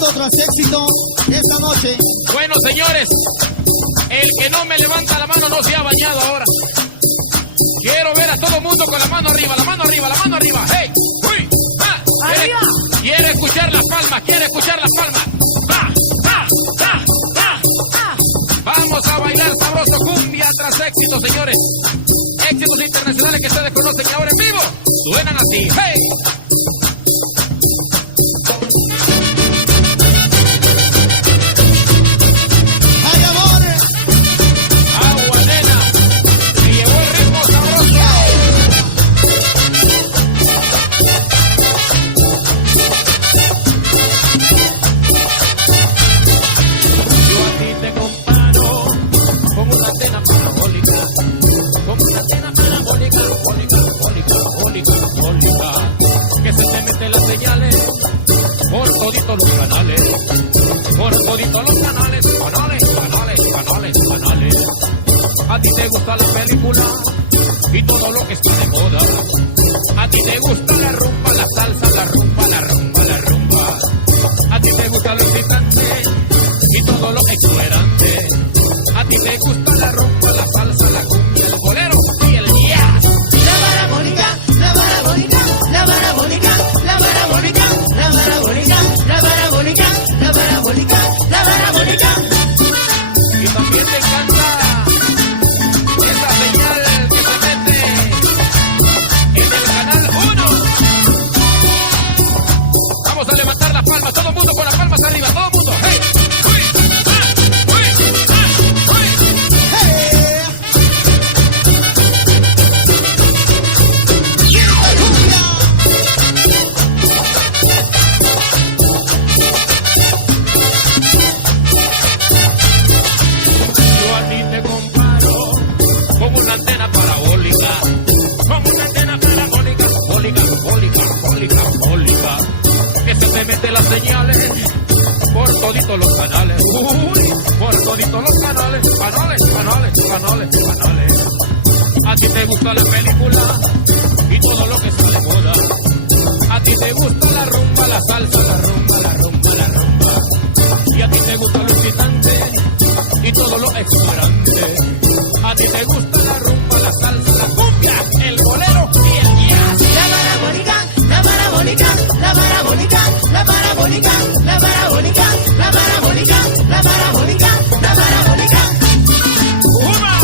éxito tras éxito esta noche. Bueno, señores, el que no me levanta la mano no se ha bañado ahora. Quiero ver a todo el mundo con la mano arriba, la mano arriba, la mano arriba. ¡Hey! ¡Uy! ¡Ah! ¡Arriba! Quiere escuchar las palmas, quiere escuchar las palmas. ¡Ah! ¡Ah! ¡Ah! ¡Ah! ¡Ah! Vamos a bailar sabroso cumbia tras éxito, señores. Éxitos internacionales que ustedes conocen y ahora en vivo suenan así. ¡Hey! Que se te mete las señales por toditos los canales, por toditos los canales, canales. A ti te gusta la película y todo lo que está de moda. A ti te gusta la rumba, la salsa, la rumba. A ti te gusta lo excitante y todo lo exuberante. A ti te gusta la rumba, la salsa, la cumbia, el bolero y el jazz. La parabólica, la parabólica, la parabólica, la parabólica, la parabólica, la parabólica, la parabólica, la parabólica. Y también te encanta esa señal que se mete en el canal 1. Vamos a levantar las palmas, todo el mundo con las palmas arriba, todo el mundo. ¡Hey! Que se te mete las señales por toditos los canales. Uy, por toditos los canales. A ti te gusta la película y todo lo que está de moda. A ti te gusta la rumba, la salsa, la rumba. Y a ti te gusta lo excitante y todo lo exuberante. A ti te gusta la rumba, la salsa, la cumbia, el bolero y el jazz. La parabólica, la parabólica, la parabólica, la parabólica, la parabólica, la parabólica, la parabólica, la parabólica. ¡Uma!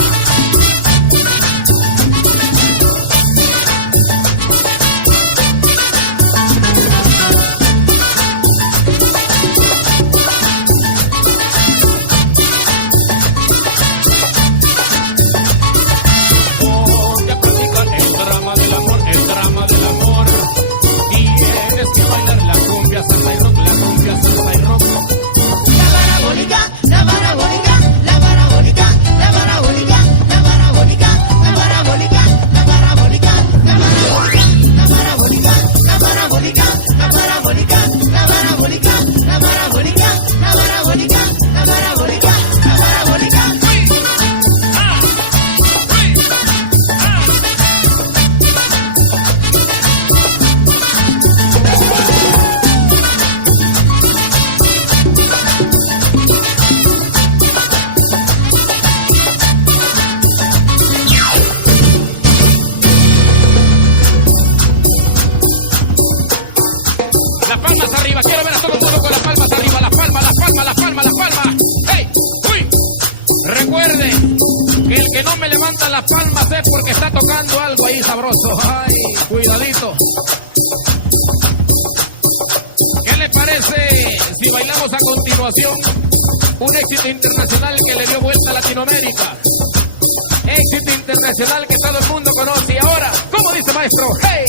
Quiero ver a todo el mundo con las palmas arriba, las palmas. ¡Hey! ¡Uy! Recuerde que el que no me levanta las palmas es porque está tocando algo ahí sabroso. ¡Ay! Cuidadito. ¿Qué le parece si bailamos a continuación un éxito internacional que le dio vuelta a Latinoamérica? Éxito internacional que todo el mundo conoce. Y ahora, ¿cómo dice maestro? ¡Hey!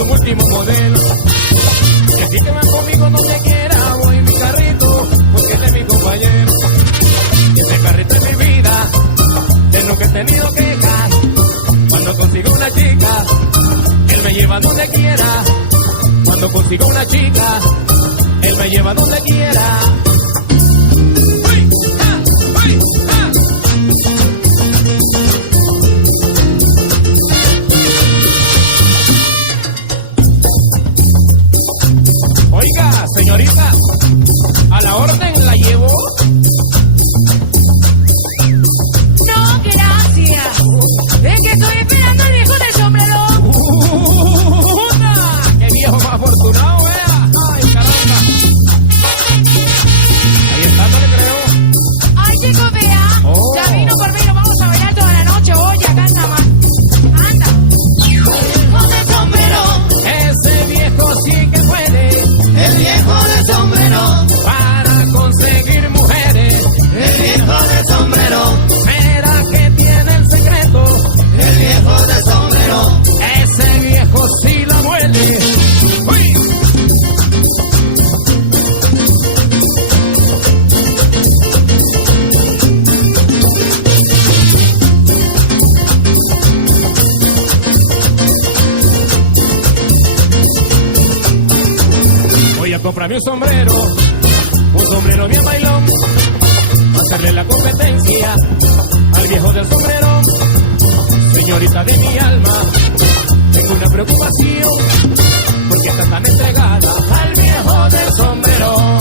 Último modelo, y así que van conmigo donde quiera, voy en mi carrito, porque él es mi compañero, y ese carrito es mi vida, de lo que he tenido quejas, cuando consigo una chica, lleva donde quiera. Cuando consigo una chica, él me lleva donde quiera. ¡Uy! ¡Ah! ¡Uy! ¡Ah! Oiga, señorita, a la orden la llevo. No, gracias. Es que estoy esperando al viejo del sombrero. ¡Qué viejo más afortunado, vea! ¡Ay, caramba! Ahí está, no le creo. Ay, chico, vea. Oh. Ya vino por mí, lo vamos a bailar toda la noche. Oye, acá nada más. Anda. Viejo del sombrero. Ese viejo sí que puede El viejo del sombrero, para conseguir mujeres. el viejo del sombrero, ¿Será que tiene el secreto? el viejo del sombrero. Ese viejo sí la muele. ¡Uy! Voy a comprarme un sombrero bien bailón, hacerle la competencia al viejo del sombrero. Señorita de mi alma, tengo una preocupación, porque está tan entregada al viejo del sombrero.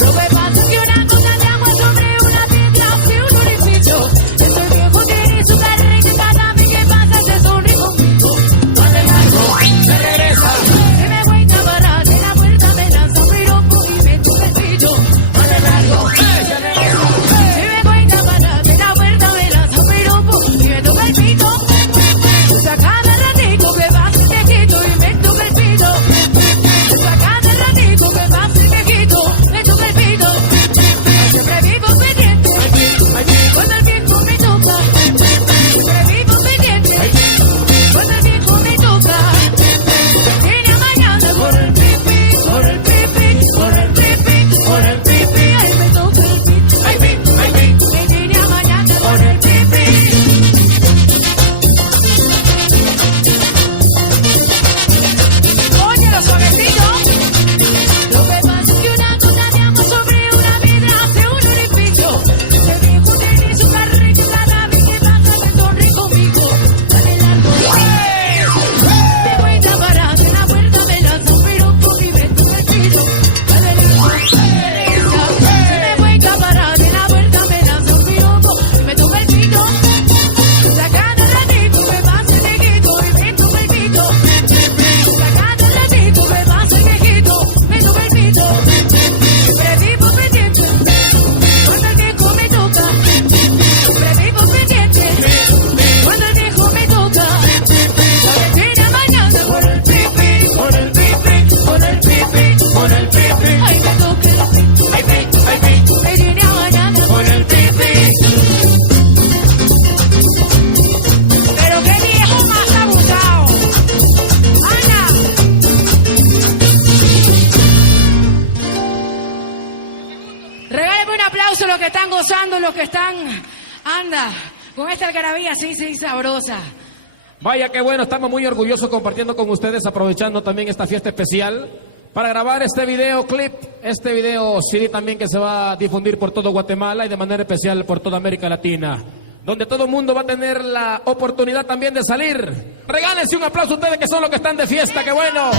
Lo que pasa es que una cosa de agua sobre una piedra hace un orificio. Ese viejo tiene su carrera y cada vez que pasa se sonríe conmigo. Vale largo, se regresa. Se me cuenta para de la puerta, me lanza un piropo y me toca el pillo. Vale largo, se regresa. Se me cuenta para de la puerta, me lanza un piropo y me toca el pito. Usa cada ratito que pasa el viejito y me toca el pito. Usa cada ratito que pasa el viejito, me toca el pito. Siempre vivo pendiente cuando el viejo me toca. Siempre vivo pendiente cuando el viejo me toca. Viene a mañana por el pipi, por el pipi, por el pipi, por el pipi. Ay, me toca el pito. Ay, pi. Me viene a mañana por el pipi. Oye, los suavecitos. Lo que pasa es que una gota de agua sobre una piedra hace un orificio. Ese viejo tiene su carrito, cada vez que pasa se sonríe conmigo. Dale largo. Me cuenta para de la puerta, me lanza un piropo y me toca el pito. Dale largo. Me cuenta para de la puerta, me lanza un piropo y me toca el pito. Sacando el ratito que pasa el viejito y me toca el pito. Sacando el ratito que pasa el viejito, me toca el pito. Siempre vivo pendiente cuando el viejo me toca. Siempre vivo pendiente cuando el viejo me toca. La vecina mañana por el pipi, por el pipi, por el pipi, por el pipi. Ay, me toca el pipi, Ay, pi. me viene a mañana por el pipi. Pero qué viejo más abusado. Ana. Regáleme un aplauso a los que están gozando, los que están, anda, con esta algarabía así, sí, sabrosa. Vaya que bueno, estamos muy orgullosos compartiendo con ustedes, aprovechando también esta fiesta especial para grabar este videoclip, este video CD también que se va a difundir por todo Guatemala y de manera especial por toda América Latina, donde todo el mundo va a tener la oportunidad también de salir. Regálense un aplauso a ustedes que son los que están de fiesta, ¡qué bueno!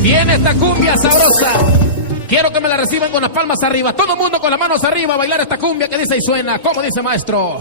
Viene esta cumbia sabrosa. Quiero que me la reciban con las palmas arriba. Todo el mundo con las manos arriba a bailar esta cumbia que dice y suena. ¿Cómo dice, maestro?